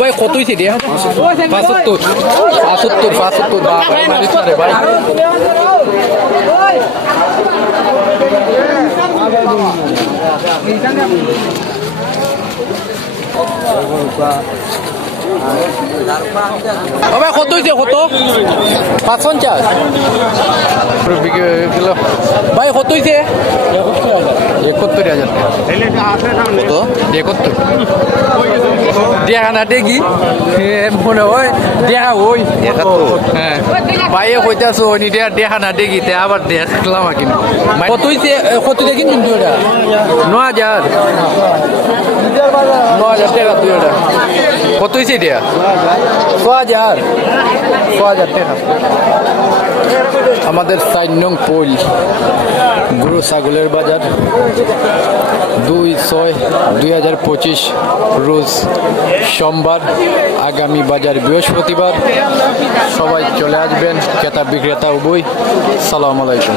ভাই কত হয়েছে দিয়া 75 ভাই ভাই কত হয়েছে কত 550 ভাই কত হয়েছে 71,000 কত 71 দেখা না দেখি মনে হয় দেখা ওই 71 হ্যাঁ ভাইয়ে কইতাছো ওই দেখা না দেখি তে আবার দেখলাম আর কি কত হয়েছে কত দেখি কিন্তু ওটা 9,000 টাকা তুই ওটা কত হয়েছে এটা 6,000 টাকা আমাদের 4 নং পোল গরু ছাগলের বাজার 2/6/2025 রোজ সোমবার আগামী বাজার বৃহস্পতিবার সবাই চলে আসবেন ক্রেতা বিক্রেতা উভয় সালাম আলাইকুম।